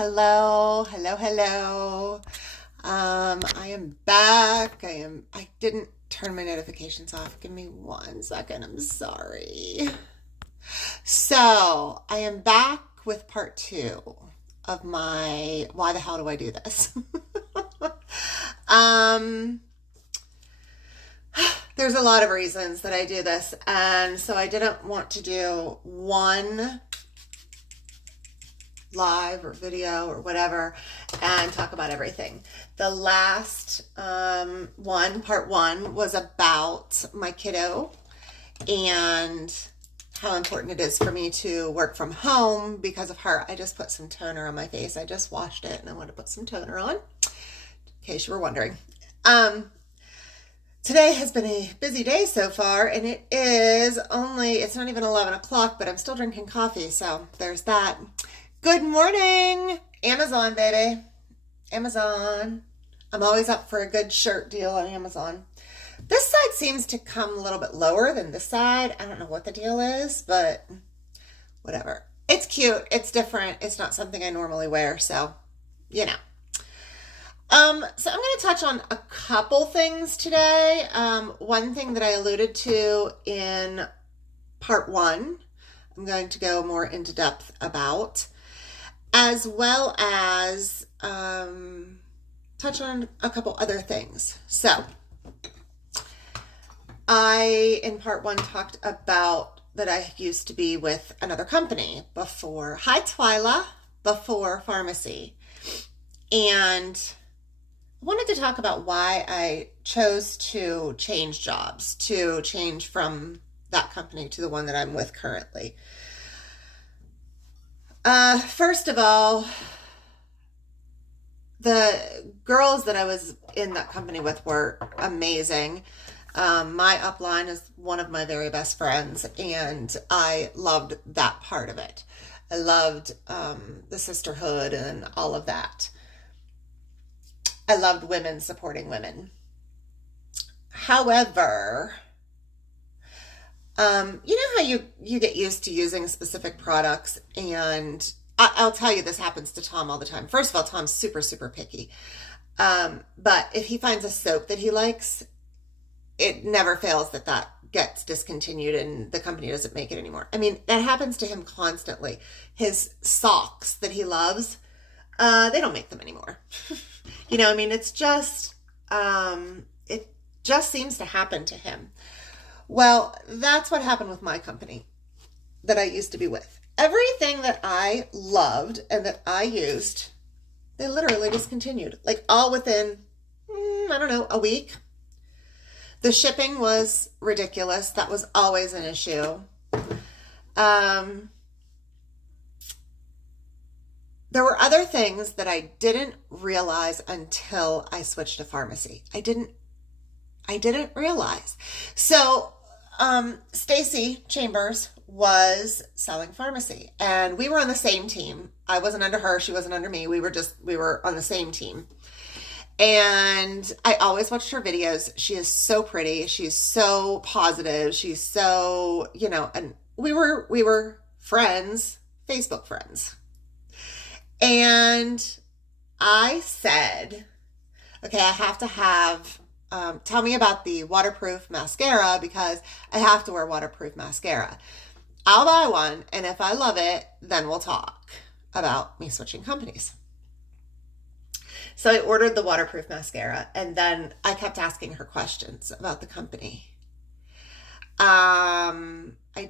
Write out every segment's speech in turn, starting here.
Hello, hello, hello. I am back. I didn't turn my notifications off. Give me 1 second. I'm sorry. So, I am back with part two of my why the hell do I do this? um, there's a lot of reasons that I do this, and so I didn't want to do one live or video or whatever and talk about everything. The last part one, was about my kiddo and how important it is for me to work from home because of her. I just put some toner on my face. I just washed it and I want to put some toner on, in case you were wondering. Today has been a busy day so far, and it's not even 11 o'clock, but I'm still drinking coffee, so there's that. Good morning, Amazon, baby. Amazon. I'm always up for a good shirt deal on Amazon. This side seems to come a little bit lower than this side. I don't know what the deal is, but whatever. It's cute. It's different. It's not something I normally wear, so, you know. So I'm going to touch on a couple things today. One thing that I alluded to in part one, I'm going to go more into depth about, as well as touch on a couple other things. So in part one, talked about that I used to be with another company before. Hi, Twyla, before pharmacy. And I wanted to talk about why I chose to change jobs, to change from that company to the one that I'm with currently. First of all, the girls that I was in that company with were amazing. My upline is one of my very best friends, and I loved that part of it. I loved the sisterhood and all of that. I loved women supporting women. However, you know how you get used to using specific products, and I'll tell you, this happens to Tom all the time. First of all, Tom's super, super picky. But if he finds a soap that he likes, it never fails that gets discontinued and the company doesn't make it anymore. I mean, that happens to him constantly. His socks that he loves, they don't make them anymore. You know, I mean, it just seems to happen to him. Well, that's what happened with my company that I used to be with. Everything that I loved and that I used, they literally discontinued. Like all within, I don't know, a week. The shipping was ridiculous. That was always an issue. There were other things that I didn't realize until I switched to pharmacy. I didn't realize. So, Stacy Chambers was selling pharmacy, and we were on the same team. I wasn't under her. She wasn't under me. We were on the same team. And I always watched her videos. She is so pretty. She's so positive. She's so, and we were friends, Facebook friends. And I said, okay, I have to have, tell me about the waterproof mascara because I have to wear waterproof mascara. I'll buy one, and if I love it, then we'll talk about me switching companies. So I ordered the waterproof mascara, and then I kept asking her questions about the company. I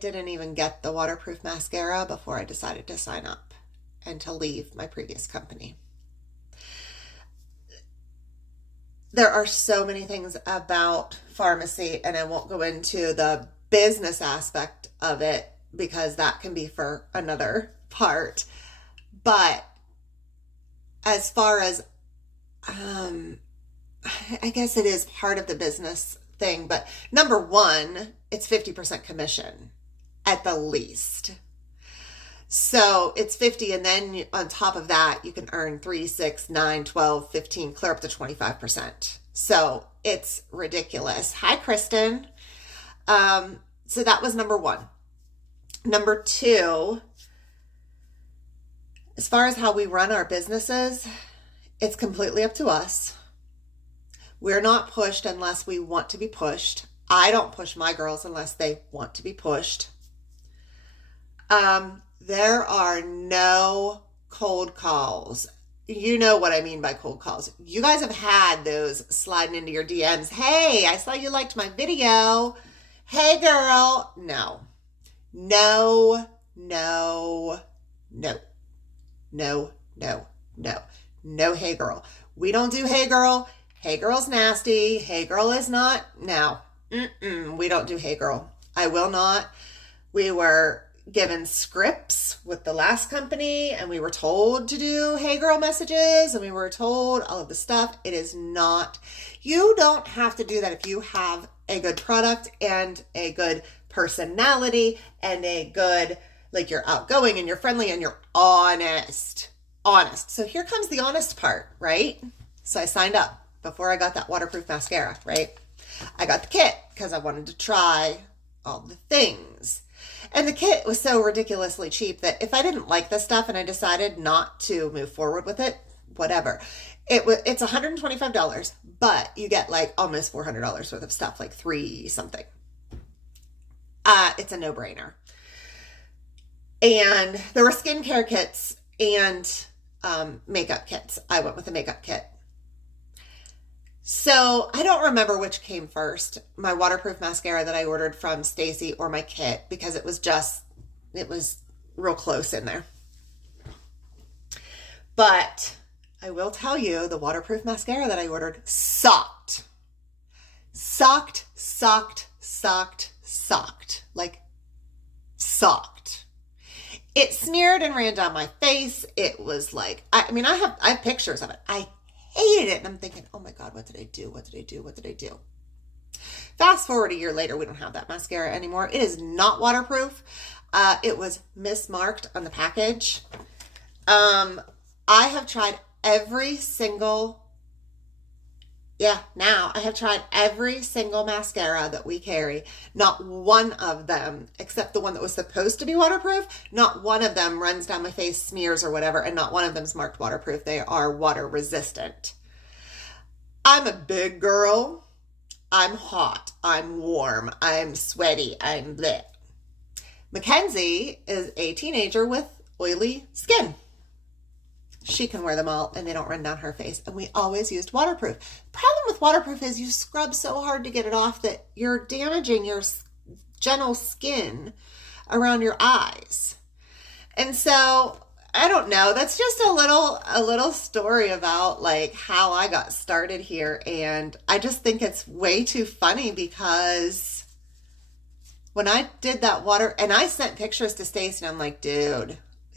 didn't even get the waterproof mascara before I decided to sign up and to leave my previous company. There are so many things about pharmacy, and I won't go into the business aspect of it because that can be for another part. But as far as, I guess it is part of the business thing, but number one, it's 50% commission at the least. So it's 50, and then on top of that, you can earn 3, 6, 9, 12, 15, clear up to 25%. So it's ridiculous. Hi, Kristen. So that was number one. Number two, As far as how we run our businesses, it's completely up to us. We're not pushed unless we want to be pushed. I don't push my girls unless they want to be pushed. There are no cold calls. You know what I mean by cold calls. You guys have had those sliding into your DMs. Hey, I saw you liked my video. Hey, girl. No. No, no, no, no, no, no, no, hey, girl. We don't do hey, girl. Hey, girl's nasty. Hey, girl is not. No, we don't do hey, girl. I will not. We were given scripts with the last company and we were told to do hey girl messages and we were told all of the stuff. It is not, you don't have to do that if you have a good product and a good personality and a good, like, you're outgoing and you're friendly and you're honest. So here comes the honest part, right? So I signed up before I got that waterproof mascara, right? I got the kit because I wanted to try all the things. And the kit was so ridiculously cheap that if I didn't like this stuff and I decided not to move forward with it, whatever. It's $125, but you get like almost $400 worth of stuff, like 3 something. It's a no-brainer. And there were skincare kits and makeup kits. I went with the makeup kit. So I don't remember which came first, my waterproof mascara that I ordered from Stacy or my kit, because it was real close in there. But I will tell you, the waterproof mascara that I ordered sucked. Like, sucked. It smeared and ran down my face. It was like, I have pictures of it. I hated it. And I'm thinking, oh my God, what did I do? Fast forward a year later, we don't have that mascara anymore. It is not waterproof. It was mismarked on the package. I have tried every single mascara that we carry. Not one of them, except the one that was supposed to be waterproof, not one of them runs down my face, smears or whatever, and not one of them is marked waterproof. They are water resistant. I'm a big girl. I'm hot. I'm warm. I'm sweaty. I'm bleh. Mackenzie is a teenager with oily skin. She can wear them all and they don't run down her face. And we always used waterproof. The problem with waterproof is you scrub so hard to get it off that you're damaging your gentle skin around your eyes. And so, I don't know. That's just a little story about like how I got started here. And I just think it's way too funny because when I did that water, and I sent pictures to Stacey and I'm like, dude,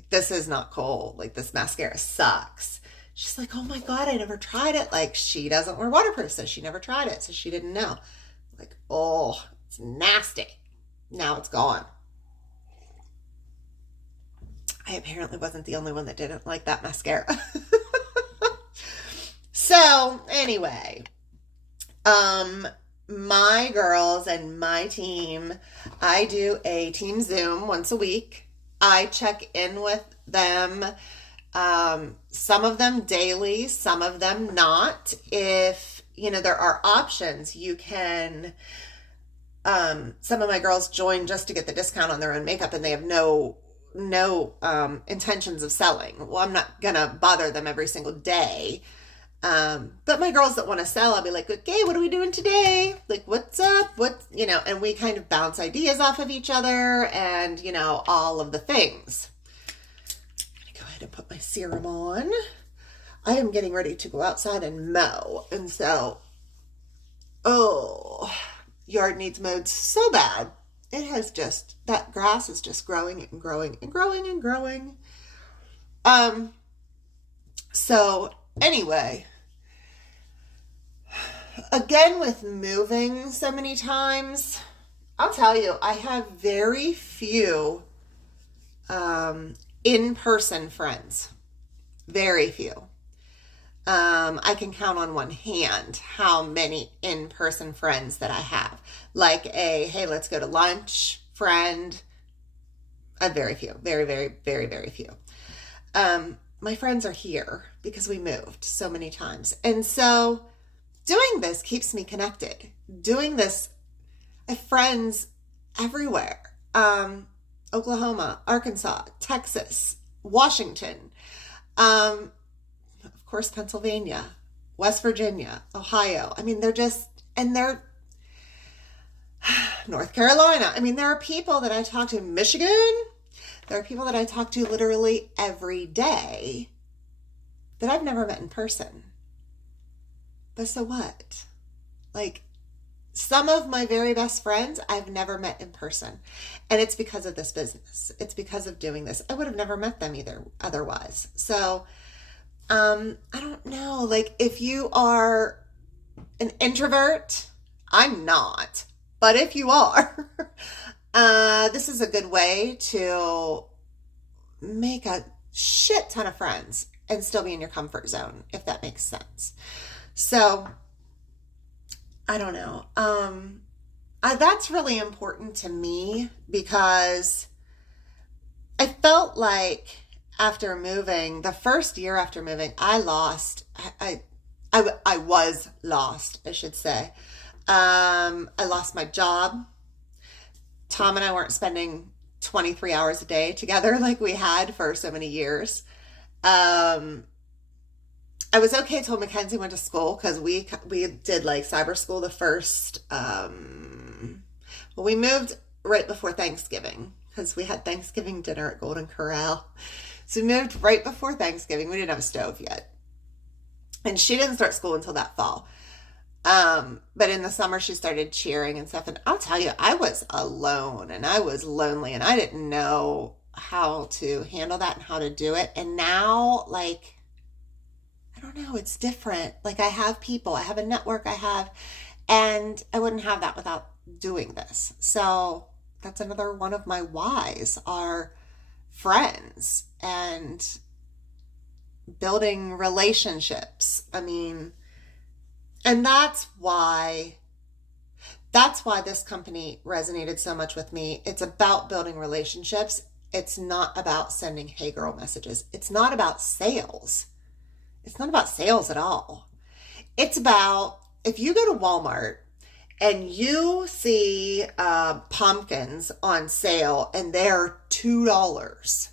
this is not cool. Like, this mascara sucks. She's like, oh my God, I never tried it. Like, she doesn't wear waterproof, so she never tried it. So she didn't know. Like, oh, it's nasty. Now it's gone. I apparently wasn't the only one that didn't like that mascara. So anyway, my girls and my team, I do a team Zoom once a week. I check in with them, some of them daily, some of them not. If, there are options, you can, some of my girls join just to get the discount on their own makeup and they have no intentions of selling. Well, I'm not going to bother them every single day. But my girls that want to sell, I'll be like, okay, what are we doing today? Like, what's up? And we kind of bounce ideas off of each other and, all of the things. I'm going to go ahead and put my serum on. I am getting ready to go outside and mow. And so, yard needs mowed so bad. It has that grass is just growing and growing and growing and growing. So anyway, again, with moving so many times, I'll tell you, I have very few in-person friends. Very few. I can count on one hand how many in-person friends that I have. Like hey, let's go to lunch friend. Very few. Very, very, very, very few. My friends are here because we moved so many times. And so doing this keeps me connected. Doing this, I have friends everywhere. Oklahoma, Arkansas, Texas, Washington, of course, Pennsylvania, West Virginia, Ohio. I mean, they're North Carolina. I mean, there are people that I talk to in Michigan. There are people that I talk to literally every day that I've never met in person. But so what? Like, some of my very best friends I've never met in person. And it's because of this business. It's because of doing this. I would have never met them either otherwise. So, I don't know. Like, if you are an introvert, I'm not. But if you are, this is a good way to make a shit ton of friends and still be in your comfort zone, if that makes sense. So, I don't know. That's really important to me because I felt like after moving, the first year after moving, I was lost, I should say. I lost my job. Tom and I weren't spending 23 hours a day together like we had for so many years. I was okay till Mackenzie went to school because we did like cyber school the first, we moved right before Thanksgiving because we had Thanksgiving dinner at Golden Corral. So we moved right before Thanksgiving. We didn't have a stove yet. And she didn't start school until that fall. But in the summer she started cheering and stuff. And I'll tell you, I was alone and I was lonely and I didn't know how to handle that and how to do it. And now, like, I don't know, it's different. Like, I have people, I have a network, and I wouldn't have that without doing this. So that's another one of my whys are friends and building relationships. I mean, and that's why this company resonated so much with me. It's about building relationships. It's not about sending hey girl messages. It's not about sales. It's not about sales at all. It's about, if you go to Walmart and you see pumpkins on sale and they're $2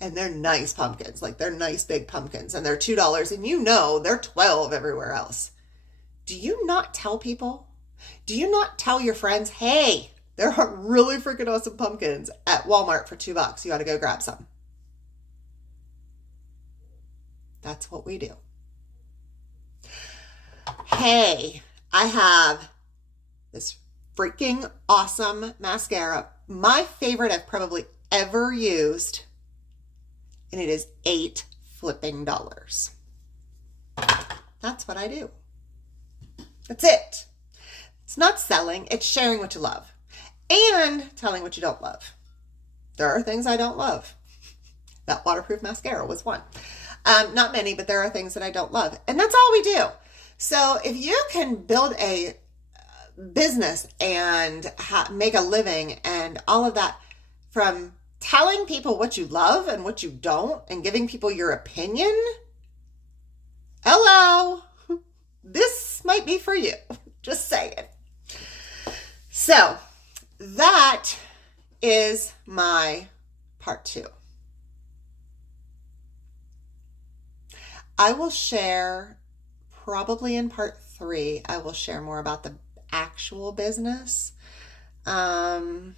and they're nice pumpkins, like they're nice big pumpkins and they're $2 and you know they're $12 everywhere else. Do you not tell people? Do you not tell your friends, hey, there are really freaking awesome pumpkins at Walmart for $2. You ought to go grab some. That's what we do. Hey, I have this freaking awesome mascara. My favorite I've probably ever used. And it is $8 flipping. That's what I do. That's it. It's not selling. It's sharing what you love and telling what you don't love. There are things I don't love. That waterproof mascara was one. Not many, but there are things that I don't love. And that's all we do. So if you can build a business and make a living and all of that from telling people what you love and what you don't and giving people your opinion, hello, this might be for you. Just saying. So that is my part 2. I will share, probably in part 3, I will share more about the actual business. Because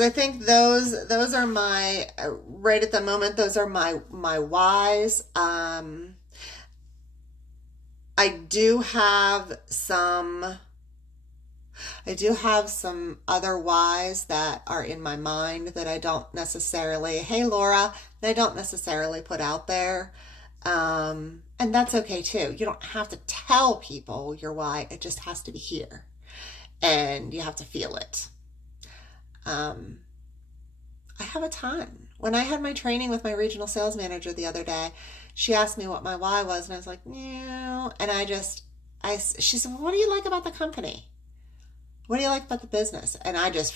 I think those are my, right at the moment, those are my whys. I do have some other whys that are in my mind that I don't necessarily, hey Laura, that I don't necessarily put out there. And that's okay too. You don't have to tell people your why. It just has to be here and you have to feel it. I have a ton. When I had my training with my regional sales manager the other day, she asked me what my why was and I was like, no. And she said, well, what do you like about the company? What do you like about the business? And I just,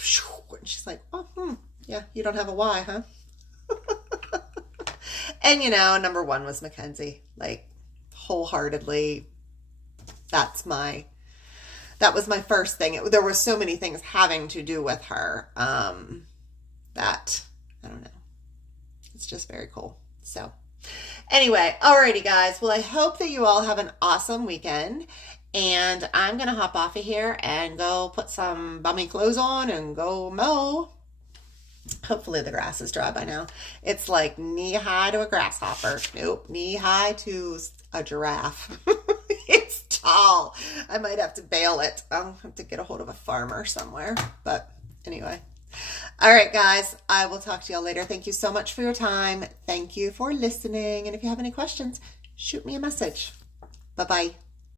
and she's like, oh, yeah, you don't have a why, huh? And number one was Mackenzie. Like, wholeheartedly, that was my first thing. There were so many things having to do with her that, I don't know. It's just very cool. So anyway, alrighty guys. Well, I hope that you all have an awesome weekend. And I'm going to hop off of here and go put some bummy clothes on and go mow. Hopefully the grass is dry by now. It's like knee-high to a grasshopper. Nope, knee-high to a giraffe. It's tall. I might have to bale it. I'll have to get a hold of a farmer somewhere. But anyway. All right, guys. I will talk to y'all later. Thank you so much for your time. Thank you for listening. And if you have any questions, shoot me a message. Bye-bye.